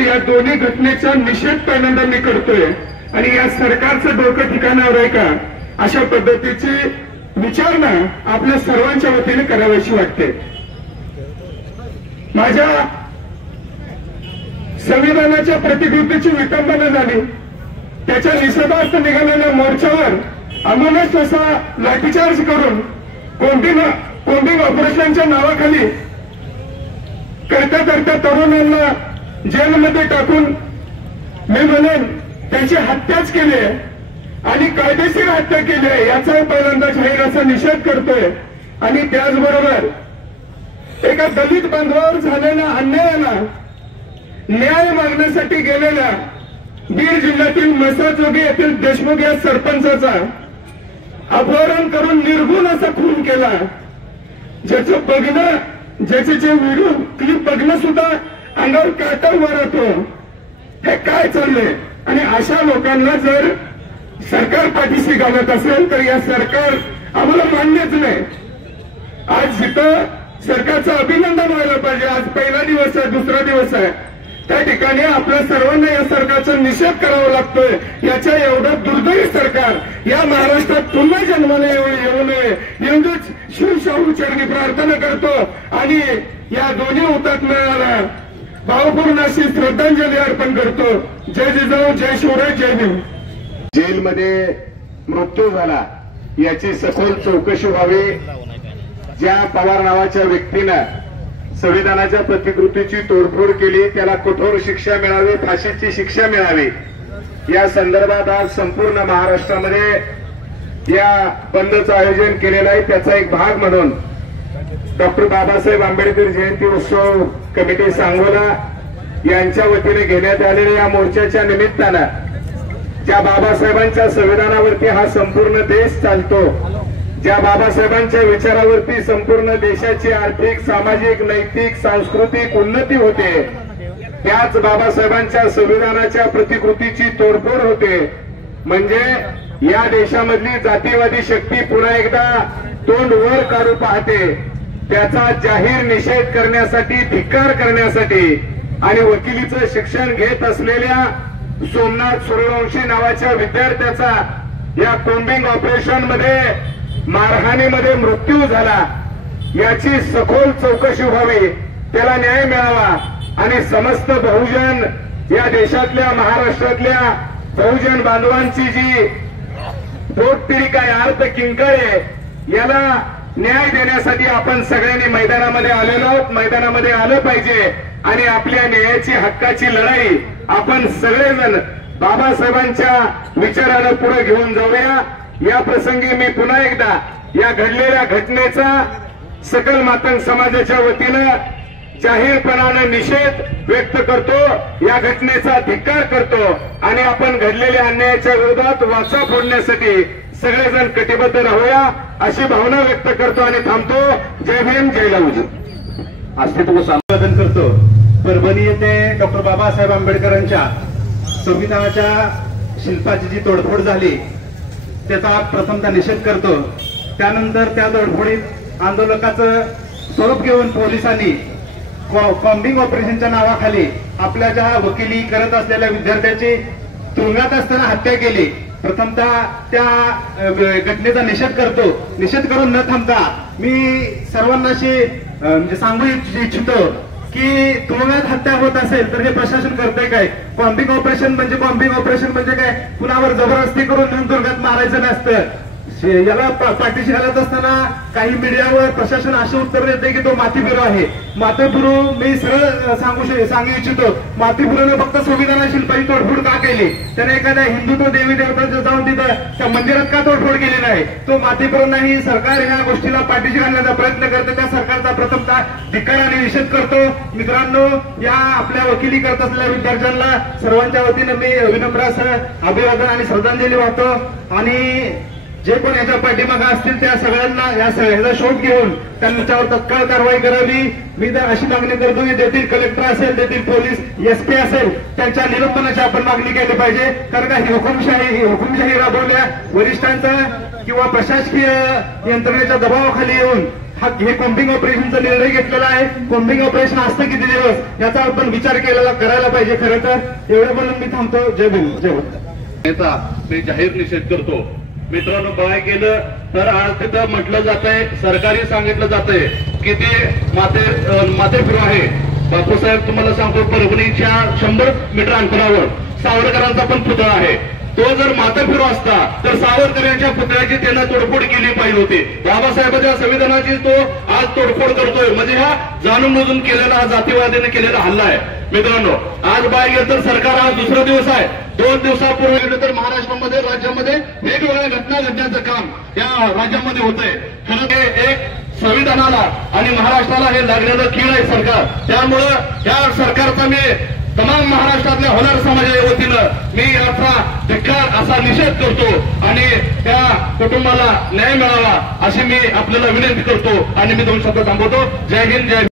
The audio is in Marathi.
या दोन्ही घटनेचा निषेध पहिल्यांदा मी करतोय आणि या सरकारचं डोकं ठिकाणावर आहे का अशा पद्धतीची विचारणा आपल्या सर्वांच्या वतीने करावीशी वाटते। माझ्या संविधानाच्या प्रतिकृतीची विटंबना झाली, त्याच्या निषेधार्थ निघालेल्या मोर्चावर अमानुष असा लाठीचार्ज करून कोंबिंग ऑपरेशनच्या नावाखाली करता तरुणांना जेलमध्ये टाकून मी म्हणेन त्याची हत्याच केली आहे आणि कायदेशीर हत्या केली आहे याचा पहिल्यांदा जाहीर असा निषेध करतोय। आणि त्याचबरोबर एका दलित बांधवावर झालेल्या अन्यायाला न्याय मागण्यासाठी गेलेल्या बीड जिल्ह्यातील म्हसळजोगी येथील देशमुख या सरपंचाचा अपहरण करून निर्गुण असा खून केला, ज्याचं बघणं ज्याचे जे व्हिडिओ क्लिप बघणं सुद्धा अंगावर काटा उभा राहतो। हे काय चाललंय? आणि अशा लोकांना जर सरकार पाठीशी घालत असेल तर या सरकार आम्हाला मान्यच नाही। आज जिथं सरकारचं अभिनंदन व्हायला पाहिजे, आज पहिला दिवस आहे, दुसरा दिवस आहे, त्या ठिकाणी आपल्या सर्वांना या सरकारचा निषेध करावा लागतोय। याच्या एवढं दुर्दैवी सरकार या महाराष्ट्रात पुन्हा जन्माला येऊ नये एवढीच शिवशाहू चरणी प्रार्थना करतो आणि या दोन्ही हुतात्म्याला भावपूर्ण अशी श्रद्धांजली अर्पण करतो। जय जिजाऊ, जय शिवराय, जय भीम। जेलमध्ये मृत्यू झाला याची सखोल चौकशी व्हावी। ज्या पवार नावाच्या व्यक्तीनं संविधानाच्या प्रतिकृतीची तोडफोड केली त्याला कठोर शिक्षा मिळावी, फाशीची शिक्षा मिळावी। या संदर्भात आज संपूर्ण महाराष्ट्रामध्ये या बंदचं आयोजन केलेलं आहे। त्याचा एक भाग म्हणून डॉक्टर बाबासाहेब आंबेडकर जयंती उत्सव कमिटी सांगोला यांच्या वतीने घेण्यात आलेल्या या मोर्चाच्या निमित्तानं ज्या बाबासाहेबांच्या संविधानावरती हा संपूर्ण देश चालतो, ज्या बाबासाहेबांच्या विचारावरती संपूर्ण देशाची आर्थिक, सामाजिक, नैतिक, सांस्कृतिक उन्नती होते, त्याच बाबासाहेबांच्या संविधानाच्या प्रतिकृतीची तोडफोड होते। म्हणजे या देशामधली जातीवादी शक्ती पुन्हा एकदा तोंड वर काढू पाहते। त्याचा जाहीर निषेध करण्यासाठी, धिक्कार करण्यासाठी आणि वकिलीचं शिक्षण घेत असलेल्या सोमनाथ सूर्यवंशी नावाच्या विद्यार्थ्याचा या कोम्बिंग ऑपरेशन मध्ये मारहाणीमध्ये मृत्यू झाला, याची सखोल चौकशी व्हावी, त्याला न्याय मिळावा आणि समस्त बहुजन या देशातल्या, महाराष्ट्रातल्या बहुजन बांधवांची जी पोटतिडीक आहे, अर्थ किंकाळी, याला न्याय देण्यासाठी आपण सगळ्यांनी मैदानामध्ये आलेलो आहोत। मैदानामध्ये आलं पाहिजे आणि आपल्या न्यायाची, हक्काची लढाई आपण सगळेजण बाबासाहेबांच्या विचारानं पुढे घेऊन जाऊया। या प्रसंगी मी पुन्हा एकदा या घडलेल्या घटनेचा सकल मातंग समाजाच्या वतीनं जाहीरपणानं निषेध व्यक्त करतो, या घटनेचा धिक्कार करतो आणि आपण घडलेल्या अन्यायाच्या विरोधात वाचा फोडण्यासाठी सगळेजण कटिबद्ध राहूया अशी भावना व्यक्त करतो आणि थांबतो। जय भीम, जय लवजी। अस्तित्व संपादन करतो। परभणी येथे डॉक्टर बाबासाहेब आंबेडकरांच्या संविधानाच्या शिल्पाची जी तोडफोड झाली त्याचा प्रथमतः निषेध करतो। त्यानंतर त्या तोडफोडीत आंदोलकाचं स्वरूप घेऊन पोलिसांनी कॉम्बिंग ऑपरेशनच्या नावाखाली आपल्या ज्या वकिली करत असलेल्या विद्यार्थ्याची तुरुंगात असताना हत्या केली। प्रथमतः त्या घटनेचा निषेध करतो। निषेध करून न थांबता मी सर्वांनाशी म्हणजे सांगू इच्छितो की तुरुंगात हत्या होत असेल तर हे प्रशासन करते काय? कॉम्बिंग ऑपरेशन म्हणजे काय? कुणावर जबरदस्ती करून नेऊन तुरुंगात मारायचं नसतं। याला पाठीशी घालत असताना काही मीडियावर प्रशासन असे उत्तर देते की तो मातीपुरू आहे। मातीपुरू मी सरळ सांगू इच्छितो, मातीपुरूने फक्त संविधानाची शिल्पाची तोडफोड का केली? त्याने एखाद्या हिंदुत्व देवी देवतांच्या जाऊन तिथं त्या मंदिरात का तोडफोड केली नाही? तो मातीपुरूंनाही सरकार या गोष्टीला पाठीशी घालण्याचा प्रयत्न करते, त्या सरकारचा प्रथमतः धिक्कार आणि निषेध करतो। मित्रांनो, या आपल्या वकिली करत असलेल्या विद्यार्थ्यांना सर्वांच्या वतीने मी विनम्र अभिवादन आणि श्रद्धांजली वाहतो आणि जे कोण याच्या पाठीमागे असतील त्या सगळ्यांना याचा शोध घेऊन त्यांच्यावर तत्काळ कारवाई करावी। मी तर अशी मागणी करतो की तेथील कलेक्टर असेल, तेथील पोलीस एसपी असेल, त्यांच्या निलंबनाची आपण मागणी केली पाहिजे। कारण का ही हुकुमशाही राबवल्या वरिष्ठांचा किंवा प्रशासकीय यंत्रणेच्या दबावाखाली येऊन हे कोम्बिंग ऑपरेशनचा निर्णय घेतलेला आहे. कोम्बिंग ऑपरेशन असतं किती दिवस याचा आपण विचार करायला पाहिजे. खरं तर एवढं बोलून मी थांबतो. जय भीम, जय भारत. याचा मी जाहीर निषेध करतो. मित्रांनो, बघाय केलं तर आज तिथं म्हटलं जात आहे, सरकारी सांगितलं जात आहे की ते माते फिरू आहे. बापूसाहेब तुम्हाला सांगतो, परभणीच्या 100 मीटर अंतरावर सावरकरांचा पण पुतळा आहे. तो जर माता फिरू असता तर सावरकर यांच्या पुतळ्याची त्यांना तोडफोड केली पाहिजे होती. बाबासाहेबांच्या संविधानाची तो आज तोडफोड करतोय, म्हणजे हा जाणून बुजून केलेला, हा जातीवादीने केलेला हल्ला आहे. मित्रांनो, आज बाय गेलं तर सरकार आज दुसरा दिवस आहे. 2 दिवसापूर्वी गेलं तर महाराष्ट्रामध्ये, राज्यामध्ये वेगवेगळ्या घटना घडण्याचं काम या राज्यामध्ये होतंय. खरं ते एक संविधानाला आणि महाराष्ट्राला हे लागलेलं कीड आहे सरकार. त्यामुळं या सरकारचा मी तमाम महाराष्ट्रातल्या होणार समाजाच्या वतीनं मी याचा धिक्कार असा निषेध करतो आणि त्या कुटुंबाला न्याय मिळावा अशी मी आपल्याला विनंती करतो आणि मी 2 शब्द थांबवतो. जय हिंद, जय